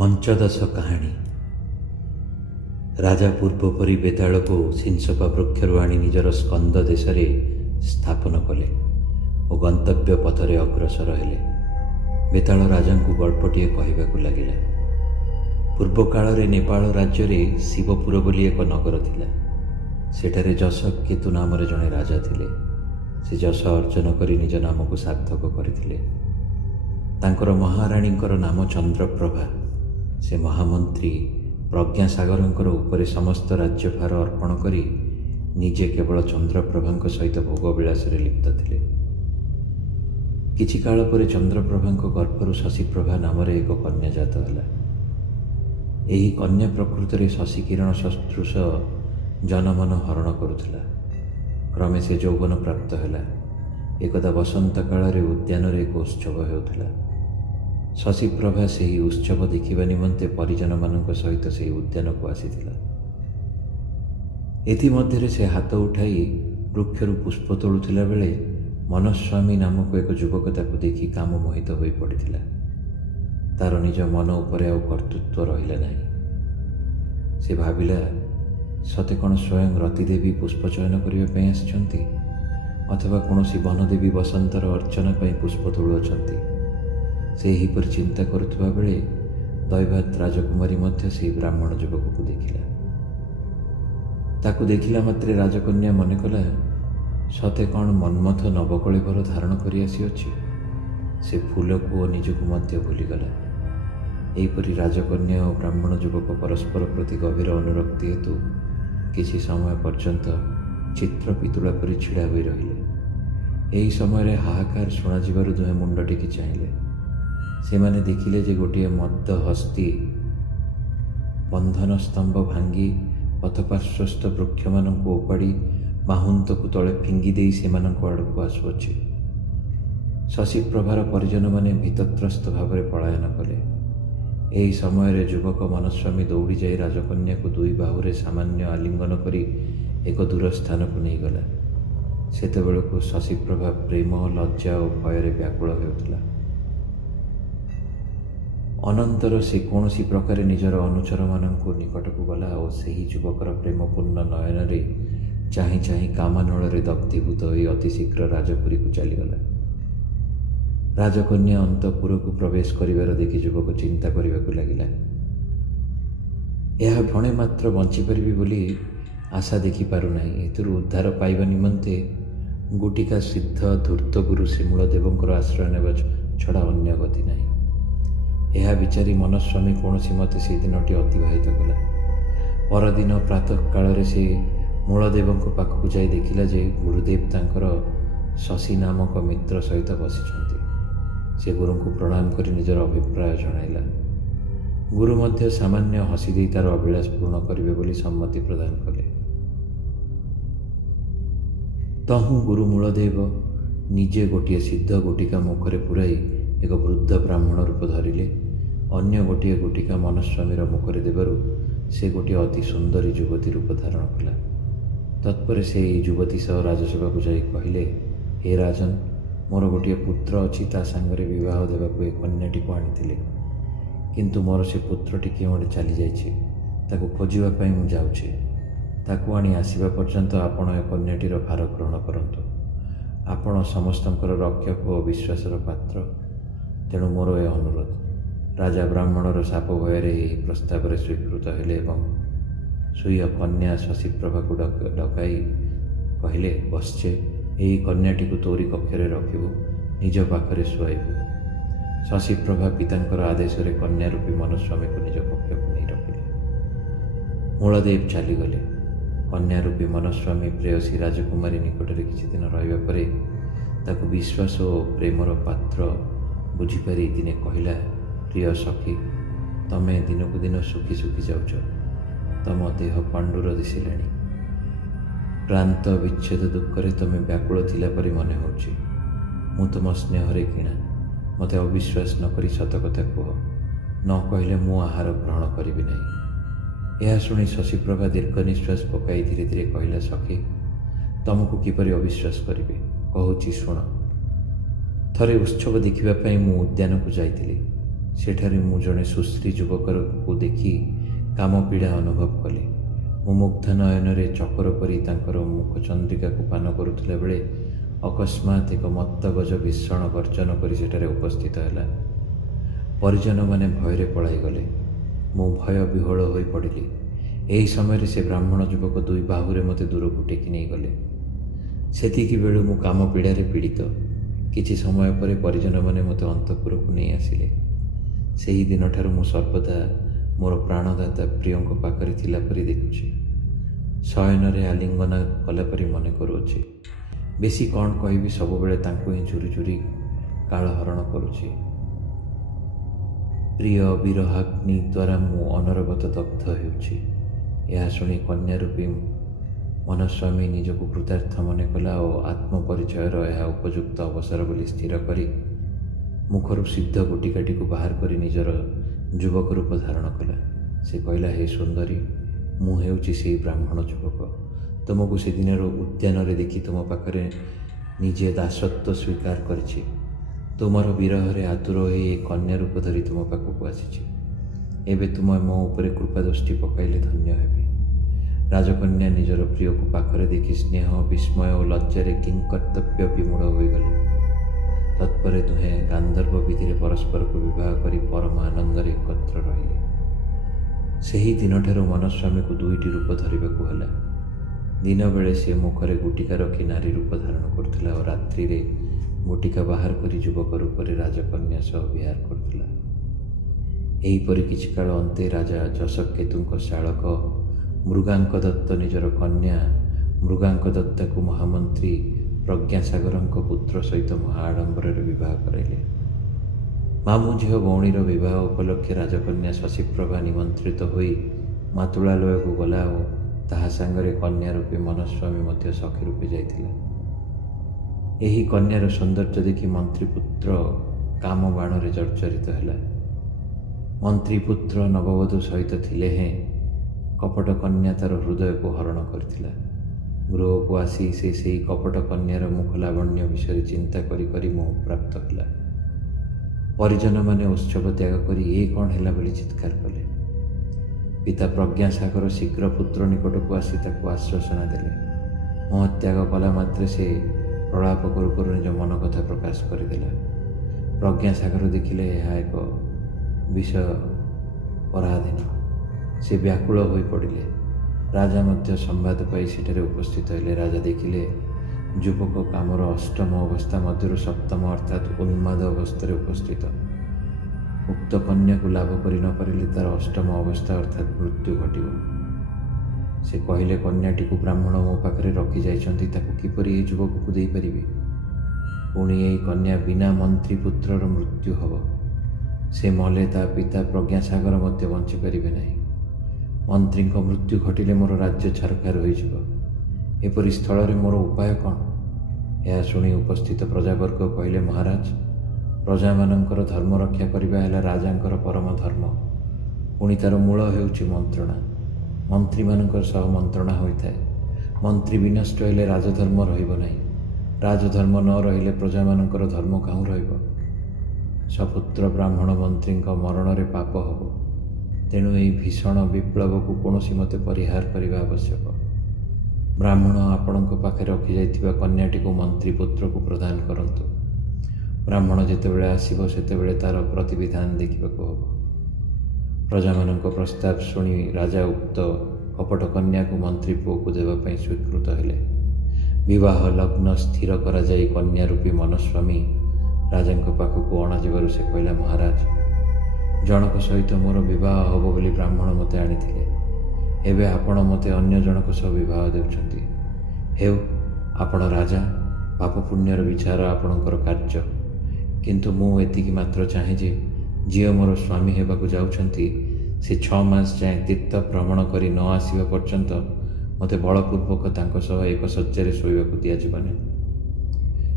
ପଞ୍ଚଦଶ କାହାଣୀ। ରାଜା ପୂର୍ବପରି ବେତାଳକୁ ସିଂସପା ବୃକ୍ଷରୁ ଆଣି ନିଜର ସ୍କନ୍ଦ ଦେଶରେ ସ୍ଥାପନ କଲେ ଓ ଗନ୍ତବ୍ୟ ପଥରେ ଅଗ୍ରସର ହେଲେ। ବେତାଳ ରାଜାଙ୍କୁ ଗଳ୍ପଟିଏ କହିବାକୁ ଲାଗିଲା। ପୂର୍ବକାଳରେ ନେପାଳ ରାଜ୍ୟରେ ଶିବପୁର ବୋଲି ଏକ ନଗର ଥିଲା। ସେଠାରେ ଯଶକେତୁ ନାମରେ ଜଣେ ରାଜା ଥିଲେ। ସେ ଯଶ ଅର୍ଜନ କରି ନିଜ ନାମକୁ ସାର୍ଥକ କରିଥିଲେ। ତାଙ୍କର ମହାରାଣୀଙ୍କର ନାମ ଚନ୍ଦ୍ରପ୍ରଭା। ସେ ମହାମନ୍ତ୍ରୀ ପ୍ରଜ୍ଞାସାଗରଙ୍କର ଉପରେ ସମସ୍ତ ରାଜ୍ୟଭାର ଅର୍ପଣ କରି ନିଜେ କେବଳ ଚନ୍ଦ୍ରପ୍ରଭାଙ୍କ ସହିତ ଭୋଗବିଳାସରେ ଲିପ୍ତ ଥିଲେ। କିଛି କାଳ ପରେ ଚନ୍ଦ୍ରପ୍ରଭାଙ୍କ ଗର୍ଭରୁ ଶଶୀପ୍ରଭା ନାମରେ ଏକ କନ୍ୟା ଜାତ ହେଲା। ଏହି କନ୍ୟା ପ୍ରକୃତରେ ଶଶିକିରଣ ସଦୃଶ ଜନମନ ହରଣ କରୁଥିଲା। କ୍ରମେ ସେ ଯୌବନ ପ୍ରାପ୍ତ ହେଲା। ଏକଦା ବସନ୍ତ କାଳରେ ଉଦ୍ୟାନରେ ଏକ ଉତ୍ସବ ହେଉଥିଲା। ଶଶୀପ୍ରଭା ସେହି ଉତ୍ସବ ଦେଖିବା ନିମନ୍ତେ ପରିଜନମାନଙ୍କ ସହିତ ସେହି ଉଦ୍ୟାନକୁ ଆସିଥିଲା। ଏଥିମଧ୍ୟରେ ସେ ହାତ ଉଠାଇ ବୃକ୍ଷରୁ ପୁଷ୍ପ ତୋଳୁଥିଲା ବେଳେ ମନସ୍ୱାମୀ ନାମକ ଏକ ଯୁବକ ତାକୁ ଦେଖି କାମ ମୋହିତ ହୋଇ ପଡ଼ିଥିଲା। ତାର ନିଜ ମନ ଉପରେ ଆଉ କର୍ତ୍ତୃତ୍ୱ ରହିଲା ନାହିଁ। ସେ ଭାବିଲା, ସତେ କ'ଣ ସ୍ୱୟଂ ରତିଦେବୀ ପୁଷ୍ପ ଚୟନ କରିବା ପାଇଁ ଆସିଛନ୍ତି, ଅଥବା କୌଣସି ବନଦେବୀ ବସନ୍ତର ଅର୍ଚ୍ଚନା ପାଇଁ ପୁଷ୍ପ ତୋଳୁଅଛନ୍ତି। ସେ ଏହିପରି ଚିନ୍ତା କରୁଥିବା ବେଳେ ଦୈବାତ ରାଜକୁମାରୀ ମଧ୍ୟ ସେହି ବ୍ରାହ୍ମଣ ଯୁବକକୁ ଦେଖିଲା। ତାକୁ ଦେଖିଲା ମାତ୍ରେ ରାଜକନ୍ୟା ମନେ କଲା, ସତେ କ'ଣ ମନ୍ମଥ ନବକଳେବର ଧାରଣ କରି ଆସିଅଛି। ସେ ଫୁଲକୁ ଓ ନିଜକୁ ମଧ୍ୟ ଭୁଲିଗଲା। ଏହିପରି ରାଜକନ୍ୟା ଓ ବ୍ରାହ୍ମଣ ଯୁବକ ପରସ୍ପର ପ୍ରତି ଗଭୀର ଅନୁରକ୍ତି ହେତୁ କିଛି ସମୟ ପର୍ଯ୍ୟନ୍ତ ଚିତ୍ର ପିତୁଳା ପରି ଛିଡ଼ା ହୋଇ ରହିଲେ। ଏହି ସମୟରେ ହାହାକାର ଶୁଣାଯିବାରୁ ଦୁହେଁ ମୁଣ୍ଡ ଟେକି ଚାହିଁଲେ। ସେମାନେ ଦେଖିଲେ ଯେ ଗୋଟିଏ ମଦ ହସ୍ତୀ ବନ୍ଧନ ସ୍ତମ୍ଭ ଭାଙ୍ଗି ପଥପାର୍ଶ୍ୱସ୍ଥ ବୃକ୍ଷମାନଙ୍କୁ ଓପାଡ଼ି ମାହୁନ୍ତକୁ ତଳେ ଫିଙ୍ଗି ଦେଇ ସେମାନଙ୍କ ଆଡ଼କୁ ଆସୁଅଛି। ଶଶୀପ୍ରଭାର ପରିଜନମାନେ ଭୀତତ୍ରସ୍ତ ଭାବରେ ପଳାୟନ କଲେ। ଏହି ସମୟରେ ଯୁବକ ମନସ୍ୱାମୀ ଦୌଡ଼ି ଯାଇ ରାଜକନ୍ୟାକୁ ଦୁଇ ବାହୁରେ ସାମାନ୍ୟ ଆଲିଙ୍ଗନ କରି ଏକ ଦୂର ସ୍ଥାନକୁ ନେଇଗଲା। ସେତେବେଳକୁ ଶଶୀପ୍ରଭା ପ୍ରେମ, ଲଜ୍ଜା ଓ ଭୟରେ ବ୍ୟାକୁଳ ହେଉଥିଲା। ଅନନ୍ତର ସେ କୌଣସି ପ୍ରକାରେ ନିଜର ଅନୁଚରମାନଙ୍କୁ ନିକଟକୁ ଗଲା ଓ ସେହି ଯୁବକର ପ୍ରେମପୂର୍ଣ୍ଣ ନୟନରେ ଚାହିଁ ଚାହିଁ କାମାନଳରେ ଦଗ୍ଧୀଭୂତ ହୋଇ ଅତି ଶୀଘ୍ର ରାଜପୁରୀକୁ ଚାଲିଗଲା। ରାଜକନ୍ୟା ଅନ୍ତଃପୁରକୁ ପ୍ରବେଶ କରିବାର ଦେଖି ଯୁବକ ଚିନ୍ତା କରିବାକୁ ଲାଗିଲା। ଏହା ଭଣେ ମାତ୍ର ବଞ୍ଚିପାରିବି ବୋଲି ଆଶା ଦେଖିପାରୁନାହିଁ। ଏଥିରୁ ଉଦ୍ଧାର ପାଇବା ନିମନ୍ତେ ଗୁଟିକା ସିଦ୍ଧ ଧୂର୍ତ୍ତଗୁରୁ ଶ୍ରୀମୂଳଦେବଙ୍କର ଆଶ୍ରୟ ନେବା ଛଡ଼ା ଅନ୍ୟ ଗତି ନାହିଁ। ଏହା ବିଚାରି ମନସ୍ୱାମୀ କୌଣସି ମତେ ସେ ଦିନଟି ଅତିବାହିତ କଲା। ପରଦିନ ପ୍ରାତଃ କାଳରେ ସେ ମୂଳଦେବଙ୍କ ପାଖକୁ ଯାଇ ଦେଖିଲା ଯେ ଗୁରୁଦେବ ତାଙ୍କର ଶଶୀ ନାମକ ମିତ୍ର ସହିତ ବସିଛନ୍ତି। ସେ ଗୁରୁଙ୍କୁ ପ୍ରଣାମ କରି ନିଜର ଅଭିପ୍ରାୟ ଜଣାଇଲା। ଗୁରୁ ମଧ୍ୟ ସାମାନ୍ୟ ହସି ଦେଇ ତାର ଅଭିଳାଷ ପୂର୍ଣ୍ଣ କରିବେ ବୋଲି ସମ୍ମତି ପ୍ରଦାନ କଲେ। ତହୁଁ ଗୁରୁ ମୂଳଦେବ ନିଜେ ଗୋଟିଏ ସିଦ୍ଧ ଗୋଟିକା ମୁଖରେ ପୂରାଇ ଏକ ବୃଦ୍ଧ ବ୍ରାହ୍ମଣ ରୂପ ଧରିଲେ। ଅନ୍ୟ ଗୋଟିଏ ଗୋଟିକା ମନସ୍ୱାମୀର ମୁଖରେ ଦେବାରୁ ସେ ଗୋଟିଏ ଅତି ସୁନ୍ଦରୀ ଯୁବତୀ ରୂପ ଧାରଣ କଲା। ତତ୍ପରେ ସେ ଏହି ଯୁବତୀ ସହ ରାଜସଭାକୁ ଯାଇ କହିଲେ, ହେ ରାଜନ, ମୋର ଗୋଟିଏ ପୁତ୍ର ଅଛି। ତା ସାଙ୍ଗରେ ବିବାହ ଦେବାକୁ ଏ କନ୍ୟାଟିକୁ ଆଣିଥିଲେ, କିନ୍ତୁ ମୋର ସେ ପୁତ୍ରଟି କେଉଁଆଡ଼େ ଚାଲିଯାଇଛି। ତାକୁ ଖୋଜିବା ପାଇଁ ମୁଁ ଯାଉଛି। ତାକୁ ଆଣି ଆସିବା ପର୍ଯ୍ୟନ୍ତ ଆପଣ ଏ କନ୍ୟାଟିର ଭାର ଗ୍ରହଣ କରନ୍ତୁ। ଆପଣ ସମସ୍ତଙ୍କର ରକ୍ଷକ ଓ ବିଶ୍ୱାସର ପାତ୍ର, ତେଣୁ ମୋର ଏ ଅନୁରୋଧ। ରାଜା ବ୍ରାହ୍ମଣର ଶାପ ଭୟରେ ଏହି ପ୍ରସ୍ତାବରେ ସ୍ୱୀକୃତ ହେଲେ ଏବଂ ସ୍ୱୀୟ କନ୍ୟା ଶଶୀପ୍ରଭାକୁ ଡକାଇ କହିଲେ, ବଶ୍ଚେ, ଏହି କନ୍ୟାଟିକୁ ତୋରି କକ୍ଷରେ ରଖିବୁ, ନିଜ ପାଖରେ ଶୁଆଇବୁ। ଶଶୀପ୍ରଭା ପିତାଙ୍କର ଆଦେଶରେ କନ୍ୟା ରୂପୀ ମନସ୍ୱାମୀକୁ ନିଜ କକ୍ଷକୁ ନେଇ ରଖିଲେ। ମୂଳଦେବ ଚାଲିଗଲେ। କନ୍ୟା ରୂପୀ ମନସ୍ୱାମୀ ପ୍ରେୟସୀ ରାଜକୁମାରୀ ନିକଟରେ କିଛି ଦିନ ରହିବା ପରେ ତାକୁ ବିଶ୍ୱାସ ଓ ପ୍ରେମର ପାତ୍ର ବୁଝିପାରି ଦିନେ କହିଲା, ପ୍ରିୟ ସଖୀ, ତମେ ଦିନକୁ ଦିନ ଶୁଖି ଶୁଖି ଯାଉଛ। ତମ ଦେହ ପାଣ୍ଡୁର ଦିଶିଲାଣି। କ୍ଳାନ୍ତ ବିଚ୍ଛେଦ ଦୁଃଖରେ ତମେ ବ୍ୟାକୁଳ ଥିଲା ପରି ମନେ ହେଉଛି। ମୁଁ ତୁମ ସ୍ନେହରେ କିଣା। ମୋତେ ଅବିଶ୍ୱାସ ନ କରି ସତ କଥା କୁହ। ନ କହିଲେ ମୁଁ ଆହାର ଗ୍ରହଣ କରିବି ନାହିଁ। ଏହା ଶୁଣି ଶଶୀପ୍ରଭା ଦୀର୍ଘ ନିଶ୍ୱାସ ପକାଇ ଧୀରେ ଧୀରେ କହିଲା, ସଖୀ, ତମକୁ କିପରି ଅବିଶ୍ୱାସ କରିବି, କହୁଛି ଶୁଣ। ଥରେ ଉତ୍ସବ ଦେଖିବା ପାଇଁ ମୁଁ ଉଦ୍ୟାନକୁ ଯାଇଥିଲି। ସେଠାରେ ମୁଁ ଜଣେ ସୁଶ୍ରୀ ଯୁବକକୁ ଦେଖି କାମ ପୀଡ଼ା ଅନୁଭବ କଲି। ମୁଁ ମୁଗ୍ଧ ନୟନରେ ଚକର ପରି ତାଙ୍କର ମୁଖ ଚନ୍ଦ୍ରିକାକୁ ପାନ କରୁଥିଲା ବେଳେ ଅକସ୍ମାତ୍ ଏକ ମତ୍ତଗଜ ଭୀଷଣ ଗର୍ଜନ କରି ସେଠାରେ ଉପସ୍ଥିତ ହେଲା। ପରିଜନମାନେ ଭୟରେ ପଳାଇଗଲେ। ମୁଁ ଭୟ ବିହ୍ୱଳ ହୋଇ ପଡ଼ିଲି। ଏହି ସମୟରେ ସେ ବ୍ରାହ୍ମଣ ଯୁବକ ଦୁଇ ବାହୁରେ ମୋତେ ଦୂରକୁ ଟେକି ନେଇଗଲେ। ସେତିକି ବେଳୁ ମୁଁ କାମ ପୀଡ଼ାରେ ପୀଡ଼ିତ। କିଛି ସମୟ ପରେ ପରିଜନମାନେ ମୋତେ ଅନ୍ତଃପୁରକୁ ନେଇ ଆସିଲେ। ସେହି ଦିନଠାରୁ ମୁଁ ସର୍ବଦା ମୋର ପ୍ରାଣଦାତା ପ୍ରିୟଙ୍କ ପାଖରେ ଥିଲା ପରି ଦେଖୁଛି। ଶୟନରେ ଆଲିଙ୍ଗନ କଲା ପରି ମନେ କରୁଅଛି। ବେଶୀ କ'ଣ କହିବି, ସବୁବେଳେ ତାଙ୍କୁ ହିଁ ଝୁରି ଝୁରି କାଳହରଣ କରୁଛି। ପ୍ରିୟ ବିରହାଗ୍ନି ଦ୍ୱାରା ମୁଁ ଅନବରତ ଦଗ୍ଧ ହେଉଛି। ଏହା ଶୁଣି କନ୍ୟା ରୂପୀ ମନସ୍ୱାମୀ ନିଜକୁ କୃତାର୍ଥ ମନେ କଲା ଓ ଆତ୍ମପରିଚୟର ଏହା ଉପଯୁକ୍ତ ଅବସର ବୋଲି ସ୍ଥିର କରି ମୁଖରୁ ସିଦ୍ଧ ଗୋଟିକାଟିକୁ ବାହାର କରି ନିଜର ଯୁବକ ରୂପ ଧାରଣ କଲା। ସେ କହିଲା, ହେ ସୁନ୍ଦରୀ, ମୁଁ ହେଉଛି ସେହି ବ୍ରାହ୍ମଣ ଯୁବକ। ତୁମକୁ ସେଦିନର ଉଦ୍ୟାନରେ ଦେଖି ତୁମ ପାଖରେ ନିଜେ ଦାସତ୍ୱ ସ୍ୱୀକାର କରିଛି। ତୁମର ବିରହରେ ଆତୁର ହୋଇ ଏ କନ୍ୟା ରୂପ ଧରି ତୁମ ପାଖକୁ ଆସିଛି। ଏବେ ତୁମେ ମୋ ଉପରେ କୃପାଦୃଷ୍ଟି ପକାଇଲେ ଧନ୍ୟ ହେବି। ରାଜକନ୍ୟା ନିଜର ପ୍ରିୟକୁ ପାଖରେ ଦେଖି ସ୍ନେହ, ବିସ୍ମୟ ଓ ଲଜ୍ଜାରେ କିଂକର୍ତ୍ତବ୍ୟ ବିମୂଢ଼ ହୋଇଗଲେ। ତତ୍ପରେ ଦୁହେଁ ଗାନ୍ଧର୍ବ ବିଧିରେ ପରସ୍ପରକୁ ବିବାହ କରି ପରମ ଆନନ୍ଦରେ ଏକତ୍ର ରହିଲେ। ସେହି ଦିନଠାରୁ ମନସ୍ୱାମୀକୁ ଦୁଇଟି ରୂପ ଧରିବାକୁ ହେଲା। ଦିନବେଳେ ସେ ମୁଖରେ ଗୁଟିକା ରଖି ନାରୀ ରୂପ ଧାରଣ କରୁଥିଲା ଓ ରାତ୍ରିରେ ଗୁଟିକା ବାହାର କରି ଯୁବକ ରୂପରେ ରାଜକନ୍ୟା ସହ ବିହାର କରୁଥିଲା। ଏହିପରି କିଛି କାଳ ଅନ୍ତେ ରାଜା ଯଶକେତୁଙ୍କ ଶାଳକ ମୃଗାଙ୍କ ଦତ୍ତ ନିଜର କନ୍ୟା ମୃଗାଙ୍କ ଦତ୍ତାକୁ ମହାମନ୍ତ୍ରୀ ପ୍ରଜ୍ଞାସାଗରଙ୍କ ପୁତ୍ର ସହିତ ମହା ଆଡ଼ମ୍ବରରେ ବିବାହ କରାଇଲେ। ମାମୁଁ ଝିଅ ଭଉଣୀର ବିବାହ ଉପଲକ୍ଷେ ରାଜକନ୍ୟା ଶଶୀପ୍ରଭା ନିମନ୍ତ୍ରିତ ହୋଇ ମାତୃଳାଳୟକୁ ଗଲା ଓ ତାହା ସାଙ୍ଗରେ କନ୍ୟା ରୂପେ ମନସ୍ୱାମୀ ମଧ୍ୟ ସଖୀ ରୂପେ ଯାଇଥିଲା। ଏହି କନ୍ୟାର ସୌନ୍ଦର୍ଯ୍ୟ ଦେଖି ମନ୍ତ୍ରୀପୁତ୍ର କାମ ବାଣରେ ଜର୍ଜରିତ ହେଲା। ମନ୍ତ୍ରୀପୁତ୍ର ନବବଧୂ ସହିତ ଥିଲେ ହେଁ କପଟ କନ୍ୟା ତାର ହୃଦୟକୁ ହରଣ କରିଥିଲା। ଗୃହକୁ ଆସି ସେ ସେହି କପଟ କନ୍ୟାର ମୁଖ ଲାବଣ୍ୟ ବିଷୟରେ ଚିନ୍ତା କରି କରି ମୋହପ୍ରାପ୍ତ ହେଲା। ପରିଜନମାନେ ଉତ୍ସବ ତ୍ୟାଗ କରି ଏ କ'ଣ ହେଲା ବୋଲି ଚିତ୍କାର କଲେ। ପିତା ପ୍ରଜ୍ଞାସାଗର ଶୀଘ୍ର ପୁତ୍ର ନିକଟକୁ ଆସି ତାକୁ ଆଶ୍ୱାସନା ଦେଲେ। ମୋହତ୍ୟାଗ କଲା ମାତ୍ରେ ସେ ପ୍ରଳାପ କରୁ କରୁ ନିଜ ମନ କଥା ପ୍ରକାଶ କରିଦେଲା। ପ୍ରଜ୍ଞାସାଗର ଦେଖିଲେ ଏହା ଏକ ବିଷୟ ପରାଧୀନ। ସେ ବ୍ୟାକୁଳ ହୋଇ ପଡ଼ିଲେ। ରାଜା ମଧ୍ୟ ସମ୍ବାଦ ପାଇ ସେଠାରେ ଉପସ୍ଥିତ ହେଲେ। ରାଜା ଦେଖିଲେ ଯୁବକ କାମର ଅଷ୍ଟମ ଅବସ୍ଥା ମଧ୍ୟରୁ ସପ୍ତମ ଅର୍ଥାତ୍ ଉନ୍ମାଦ ଅବସ୍ଥାରେ ଉପସ୍ଥିତ। ଉକ୍ତ କନ୍ୟାକୁ ଲାଭ କରି ନ ପାରିଲେ ତାର ଅଷ୍ଟମ ଅବସ୍ଥା ଅର୍ଥାତ୍ ମୃତ୍ୟୁ ଘଟିବ। ସେ କହିଲେ, କନ୍ୟାଟିକୁ ବ୍ରାହ୍ମଣ ମୋ ପାଖରେ ରଖିଯାଇଛନ୍ତି, ତାକୁ କିପରି ଏହି ଯୁବକକୁ ଦେଇପାରିବି? ପୁଣି ଏହି କନ୍ୟା ବିନା ମନ୍ତ୍ରୀ ପୁତ୍ରର ମୃତ୍ୟୁ ହେବ। ସେ ମଲେ ତା ପିତା ପ୍ରଜ୍ଞାସାଗର ମଧ୍ୟ ବଞ୍ଚିପାରିବେ ନାହିଁ। ମନ୍ତ୍ରୀଙ୍କ ମୃତ୍ୟୁ ଘଟିଲେ ମୋର ରାଜ୍ୟ ଛାରଖାର ହୋଇଯିବ। ଏପରି ସ୍ଥଳରେ ମୋର ଉପାୟ କ'ଣ? ଏହା ଶୁଣି ଉପସ୍ଥିତ ପ୍ରଜାବର୍ଗ କହିଲେ, ମହାରାଜ, ପ୍ରଜାମାନଙ୍କର ଧର୍ମ ରକ୍ଷା କରିବା ହେଲା ରାଜାଙ୍କର ପରମ ଧର୍ମ। ପୁଣି ତାର ମୂଳ ହେଉଛି ମନ୍ତ୍ରଣା। ମନ୍ତ୍ରୀମାନଙ୍କର ସହ ମନ୍ତ୍ରଣା ହୋଇଥାଏ। ମନ୍ତ୍ରୀ ବିନଷ୍ଟ ହେଲେ ରାଜଧର୍ମ ରହିବ ନାହିଁ। ରାଜଧର୍ମ ନ ରହିଲେ ପ୍ରଜାମାନଙ୍କର ଧର୍ମ କାହୁଁ ରହିବ? ସପୁତ୍ର ବ୍ରାହ୍ମଣ ମନ୍ତ୍ରୀଙ୍କ ମରଣରେ ପାପ ହେବ। ତେଣୁ ଏହି ଭୀଷଣ ବିପ୍ଳବକୁ କୌଣସି ମତେ ପରିହାର କରିବା ଆବଶ୍ୟକ। ବ୍ରାହ୍ମଣ ଆପଣଙ୍କ ପାଖରେ ରଖିଯାଇଥିବା କନ୍ୟାଟିକୁ ମନ୍ତ୍ରୀ ପୁତ୍ରକୁ ପ୍ରଦାନ କରନ୍ତୁ। ବ୍ରାହ୍ମଣ ଯେତେବେଳେ ଆସିବ ସେତେବେଳେ ତାର ପ୍ରତିବିଧାନ ଦେଖିବାକୁ ହେବ। ପ୍ରଜାମାନଙ୍କ ପ୍ରସ୍ତାବ ଶୁଣି ରାଜା ଉକ୍ତ କପଟ କନ୍ୟାକୁ ମନ୍ତ୍ରୀ ପୁଅକୁ ଦେବା ପାଇଁ ସ୍ୱୀକୃତ ହେଲେ। ବିବାହ ଲଗ୍ନ ସ୍ଥିର କରାଯାଇ କନ୍ୟା ରୂପୀ ମନସ୍ୱାମୀ ରାଜାଙ୍କ ପାଖକୁ ଅଣାଯିବାରୁ ସେ କହିଲା, ମହାରାଜ, ଜଣକ ସହିତ ମୋର ବିବାହ ହେବ ବୋଲି ବ୍ରାହ୍ମଣ ମୋତେ ଆଣିଥିଲେ। ଏବେ ଆପଣ ମୋତେ ଅନ୍ୟ ଜଣକ ସହ ବିବାହ ଦେଉଛନ୍ତି। ହେଉ, ଆପଣ ରାଜା, ପାପ ପୁଣ୍ୟର ବିଚାର ଆପଣଙ୍କର କାର୍ଯ୍ୟ। କିନ୍ତୁ ମୁଁ ଏତିକି ମାତ୍ର ଚାହେଁ ଯେ ଯିଏ ମୋର ସ୍ୱାମୀ ହେବାକୁ ଯାଉଛନ୍ତି ସେ 6 ମାସ ଯାଏଁ ତୀର୍ଥ ଭ୍ରମଣ କରି ନ ଆସିବା ପର୍ଯ୍ୟନ୍ତ ମୋତେ ବଳପୂର୍ବକ ତାଙ୍କ ସହ ଏକ ଶଯ୍ୟାରେ ଶୋଇବାକୁ ଦିଆଯିବ ନାହିଁ।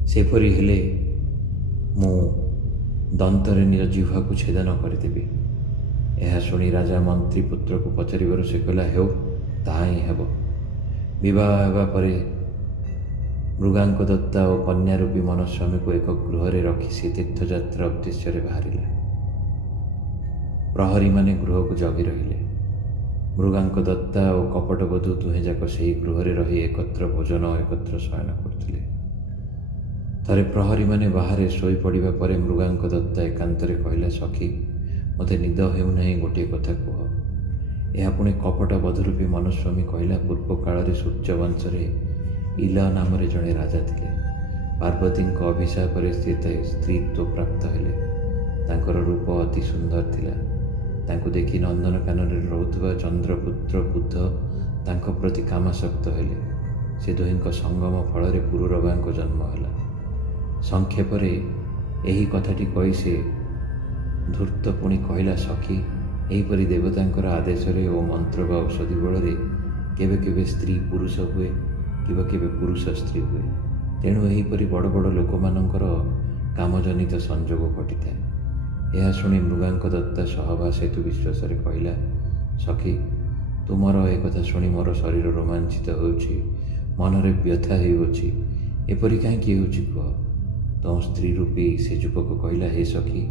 ସେପରି ହେଲେ ମୁଁ ଦନ୍ତରେ ନିଜ ଜିହ୍ୱାକୁ ଛେଦନ କରିଦେବି। ଏହା ଶୁଣି ରାଜା ମନ୍ତ୍ରୀ ପୁତ୍ରକୁ ପଚାରିବାରୁ ସେ କହିଲା, ହେଉ, ତାହା ହିଁ ହେବ। ବିବାହ ହେବା ପରେ ମୃଗାଙ୍କ ଦତ୍ତା ଓ କନ୍ୟା ରୂପୀ ମନସ୍ୱାମୀକୁ ଏକ ଗୃହରେ ରଖି ସେ ତୀର୍ଥଯାତ୍ରା ଉଦ୍ଦେଶ୍ୟରେ ବାହାରିଲା। ପ୍ରହରୀମାନେ ଗୃହକୁ ଜଗି ରହିଲେ। ମୃଗାଙ୍କ ଦତ୍ତା ଓ କପଟବଧୂ ଦୁହେଁ ଯାକ ସେହି ଗୃହରେ ରହି ଏକତ୍ର ଭୋଜନ ଓ ଏକତ୍ର ଶୟନ କରୁଥିଲେ। ଥରେ ପ୍ରହରୀମାନେ ବାହାରେ ଶୋଇପଡ଼ିବା ପରେ ମୃଗାଙ୍କ ଦତ୍ତା ଏକାନ୍ତରେ କହିଲା, ସଖୀ, ମୋତେ ନିଦ ହେଉନାହିଁ, ଗୋଟିଏ କଥା କୁହ। ଏହା ପୁଣି କପଟ ବଧୂରୂପୀ ମନସ୍ୱାମୀ କହିଲା, ପୂର୍ବ କାଳରେ ସୂର୍ଯ୍ୟବଂଶରେ ଇଲ ନାମରେ ଜଣେ ରାଜା ଥିଲେ। ପାର୍ବତୀଙ୍କ ଅଭିଶାପରେ ସ୍ତ୍ରୀତ୍ୱ ପ୍ରାପ୍ତ ହେଲେ। ତାଙ୍କର ରୂପ ଅତି ସୁନ୍ଦର ଥିଲା। ତାଙ୍କୁ ଦେଖି ନନ୍ଦନକାନନରେ ରହୁଥିବା ଚନ୍ଦ୍ରପୁତ୍ର ବୁଧ ତାଙ୍କ ପ୍ରତି କାମାସକ୍ତ ହେଲେ। ସେ ଦୁହିଁଙ୍କ ସଙ୍ଗମ ଫଳରେ ପୁରୁରବାଙ୍କ ଜନ୍ମ ହେଲା। ସଂକ୍ଷେପରେ ଏହି କଥାଟି କହି ସେ ଧୂର୍ତ୍ତ ପୁଣି କହିଲା, ସଖୀ, ଏହିପରି ଦେବତାଙ୍କର ଆଦେଶରେ ଓ ମନ୍ତ୍ର ବା ଔଷଧି ବଳରେ କେବେ କେବେ ସ୍ତ୍ରୀ ପୁରୁଷ ହୁଏ, କିମ୍ବା କେବେ ପୁରୁଷ ସ୍ତ୍ରୀ ହୁଏ। ତେଣୁ ଏହିପରି ବଡ଼ ବଡ଼ ଲୋକମାନଙ୍କର କାମଜନିତ ସଂଯୋଗ ଘଟିଥାଏ। ଏହା ଶୁଣି ମୃଗାଙ୍କ ଦତ୍ତା ସହବାସ ହେତୁ ବିଶ୍ୱାସରେ କହିଲା, ସଖୀ, ତୁମର ଏକଥା ଶୁଣି ମୋର ଶରୀର ରୋମାଞ୍ଚିତ ହେଉଛି, ମନରେ ବ୍ୟଥା ହେଉଅଛି। ଏପରି କାହିଁକି ହେଉଛି କୁହ। ତମ ସ୍ତ୍ରୀ ରୂପୀ ସେ ଯୁବକ କହିଲା, ହେ ସଖୀ,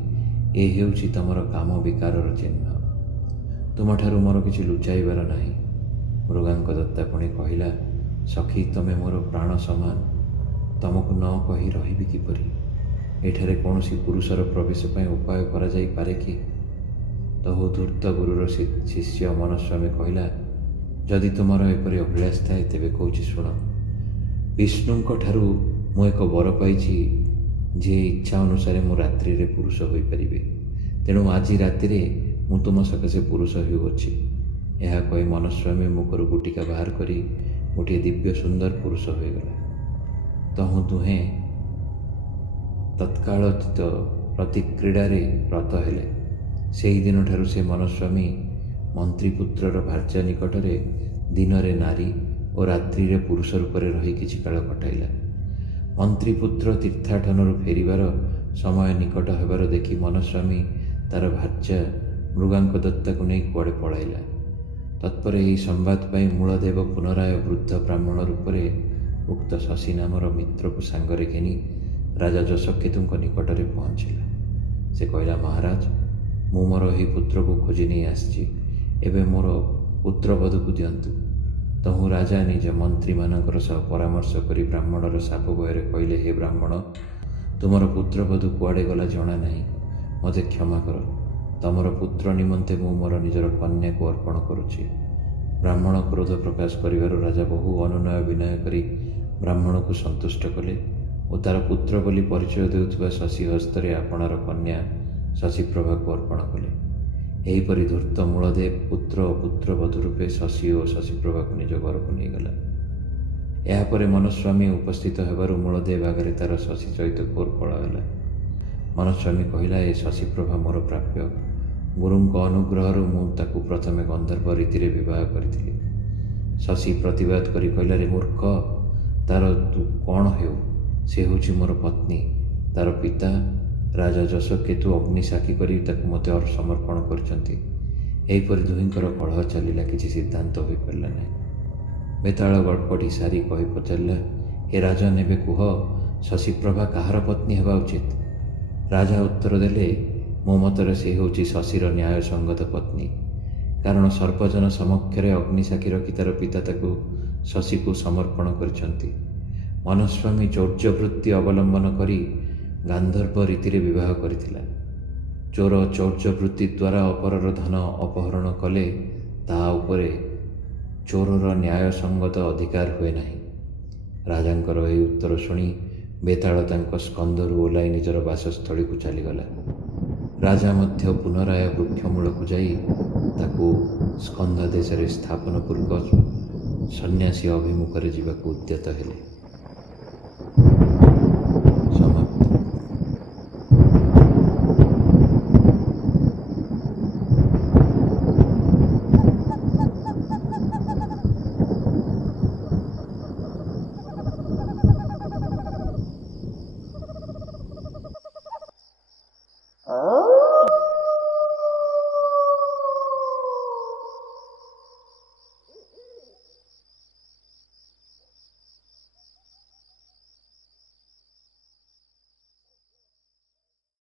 ଏ ହେଉଛି ତମର କାମ ବିକାରର ଚିହ୍ନ। ତୁମଠାରୁ ମୋର କିଛି ଲୁଚାଇବାର ନାହିଁ। ମୃଗାଙ୍କ ଦତ୍ତା ପୁଣି କହିଲା, ସଖୀ, ତମେ ମୋର ପ୍ରାଣ ସମାନ, ତମକୁ ନ କହି ରହିବି କିପରି? ଏଠାରେ କୌଣସି ପୁରୁଷର ପ୍ରବେଶ ପାଇଁ ଉପାୟ କରାଯାଇପାରେ କି? ତହୁ ଧୂର୍ତ୍ତ ଗୁରୁର ଶିଷ୍ୟ ମନସ୍ୱାମୀ କହିଲା, ଯଦି ତୁମର ଏପରି ଅଭିଳାଷ ଥାଏ ତେବେ କହୁଛି ଶୁଣ। ବିଷ୍ଣୁଙ୍କ ଠାରୁ ମୁଁ ଏକ ବର ପାଇଛି ଯେ ଇଚ୍ଛା ଅନୁସାରେ ମୁଁ ରାତ୍ରିରେ ପୁରୁଷ ହୋଇପାରିବି। ତେଣୁ ଆଜି ରାତିରେ ମୁଁ ତୁମ ସକାଶେ ପୁରୁଷ ହେଉଅଛି। ଏହା କହି ମନସ୍ୱାମୀ ମୁଖରୁ ଗୁଟିକା ବାହାର କରି ଗୋଟିଏ ଦିବ୍ୟ ସୁନ୍ଦର ପୁରୁଷ ହୋଇଗଲା। ତହୁଁ ଦୁହେଁ ତତ୍କାଳୋଚିତ ପ୍ରତିକ୍ରୀଡ଼ାରେ ରତ ହେଲେ। ସେହିଦିନଠାରୁ ସେ ମନସ୍ୱାମୀ ମନ୍ତ୍ରୀପୁତ୍ରର ଭାର୍ଯ୍ୟା ନିକଟରେ ଦିନରେ ନାରୀ ଓ ରାତ୍ରିରେ ପୁରୁଷ ରୂପରେ ରହି କିଛି କାଳ କଟାଇଲା। ମନ୍ତ୍ରୀପୁତ୍ର ତୀର୍ଥାଟନରୁ ଫେରିବାର ସମୟ ନିକଟ ହେବାର ଦେଖି ମନସ୍ୱାମୀ ତାର ଭାର୍ଯ୍ୟା ମୃଗାଙ୍କ ଦତ୍ତାକୁ ନେଇ କୁଆଡ଼େ ପଳାଇଲା। ତତ୍ପରେ ଏହି ସମ୍ବାଦ ପାଇ ମୂଳଦେବ ପୁନରାୟ ବୃଦ୍ଧ ବ୍ରାହ୍ମଣ ରୂପରେ ଉକ୍ତ ଶଶୀ ନାମର ମିତ୍ରକୁ ସାଙ୍ଗରେ ଘେନି ରାଜା ଯଶକେତୁଙ୍କ ନିକଟରେ ପହଞ୍ଚିଲା। ସେ କହିଲା, ମହାରାଜ, ମୁଁ ମୋର ଏହି ପୁତ୍ରକୁ ଖୋଜି ନେଇ ଆସିଛି। ଏବେ ମୋର ପୁତ୍ରବଧୂକୁ ଦିଅନ୍ତୁ। ତହୁଁ ରାଜା ନିଜ ମନ୍ତ୍ରୀମାନଙ୍କର ସହ ପରାମର୍ଶ କରି ବ୍ରାହ୍ମଣର ଶାପ ଭୟରେ କହିଲେ, ହେ ବ୍ରାହ୍ମଣ, ତୁମର ପୁତ୍ରବଧୂ କୁଆଡ଼େ ଗଲା ଜଣା ନାହିଁ। ମୋତେ କ୍ଷମା କର। ତମର ପୁତ୍ର ନିମନ୍ତେ ମୁଁ ମୋର ନିଜର କନ୍ୟାକୁ ଅର୍ପଣ କରୁଛି। ବ୍ରାହ୍ମଣ କ୍ରୋଧ ପ୍ରକାଶ କରିବାରୁ ରାଜା ବହୁ ଅନୁନୟ ବିନୟ କରି ବ୍ରାହ୍ମଣକୁ ସନ୍ତୁଷ୍ଟ କଲେ ଓ ତାର ପୁତ୍ର ବୋଲି ପରିଚୟ ଦେଉଥିବା ଶଶୀ ହସ୍ତରେ ଆପଣାର କନ୍ୟା ଶଶୀପ୍ରଭାକୁ ଅର୍ପଣ କଲେ। ଏହିପରି ଧୂର୍ତ୍ତ ମୂଳଦେବ ପୁତ୍ର ଓ ପୁତ୍ରବଧୂ ରୂପେ ଶଶୀ ଓ ଶଶୀପ୍ରଭାକୁ ନିଜ ଘରକୁ ନେଇଗଲା। ଏହାପରେ ମନସ୍ୱାମୀ ଉପସ୍ଥିତ ହେବାରୁ ମୂଳଦେବ ଆଗରେ ତାର ଶଶୀ ସହିତ ଘୋର କଳହ ହେଲା। ମନସ୍ୱାମୀ କହିଲା, ଏ ଶଶୀପ୍ରଭା ମୋର ପ୍ରାପ୍ୟ। ଗୁରୁଙ୍କ ଅନୁଗ୍ରହରୁ ମୁଁ ତାକୁ ପ୍ରଥମେ ଗନ୍ଧର୍ବ ରୀତିରେ ବିବାହ କରିଥିଲି। ଶଶୀ ପ୍ରତିବାଦ କରି କହିଲା, ରେ ମୂର୍ଖ, ତାର ତୁ କ'ଣ ହେଉ? ସେ ହେଉଛି ମୋର ପତ୍ନୀ। ତାର ପିତା ରାଜା ଯଶକେତୁ ଅଗ୍ନି ସାକ୍ଷୀ କରି ତାକୁ ମୋତେ ସମର୍ପଣ କରିଛନ୍ତି। ଏହିପରି ଦୁହିଁଙ୍କର କଳହ ଚାଲିଲା, କିଛି ସିଦ୍ଧାନ୍ତ ହୋଇପାରିଲା ନାହିଁ। ବେତାଳ ଗଳ୍ପଟି ସାରି କହି ପଚାରିଲା, ହେ ରାଜନ, ଏବେ କୁହ, ଶଶୀପ୍ରଭା କାହାର ପତ୍ନୀ ହେବା ଉଚିତ? ରାଜା ଉତ୍ତର ଦେଲେ, ମୋ ମତରେ ସେ ହେଉଛି ଶଶୀର ନ୍ୟାୟସଙ୍ଗତ ପତ୍ନୀ। କାରଣ ସର୍ବଜନ ସମକ୍ଷରେ ଅଗ୍ନି ସାକ୍ଷୀ ରଖି ତାର ପିତା ତାକୁ ଶଶୀକୁ ସମର୍ପଣ କରିଛନ୍ତି। ମନସ୍ୱାମୀ ଚୌର୍ଯ୍ୟବୃତ୍ତି ଅବଲମ୍ବନ କରି ଗାନ୍ଧର୍ବ ରୀତିରେ ବିବାହ କରିଥିଲା। ଚୋର ଚୌର୍ଯ୍ୟବୃତ୍ତି ଦ୍ୱାରା ଅପରର ଧନ ଅପହରଣ କଲେ ତାହା ଉପରେ ଚୋରର ନ୍ୟାୟସଙ୍ଗତ ଅଧିକାର ହୁଏ ନାହିଁ। ରାଜାଙ୍କର ଏହି ଉତ୍ତର ଶୁଣି ବେତାଳ ତାଙ୍କ ସ୍କନ୍ଧରୁ ଓହ୍ଲାଇ ନିଜର ବାସସ୍ଥଳୀକୁ ଚାଲିଗଲା। ରାଜା ମଧ୍ୟ ପୁନରାୟ ବୃକ୍ଷମୂଳକୁ ଯାଇ ତାକୁ ସ୍କନ୍ଧ ଦେଶରେ ସ୍ଥାପନ ପୂର୍ବକ ସନ୍ନ୍ୟାସୀ ଅଭିମୁଖରେ ଯିବାକୁ ଉଦ୍ୟତ ହେଲେ।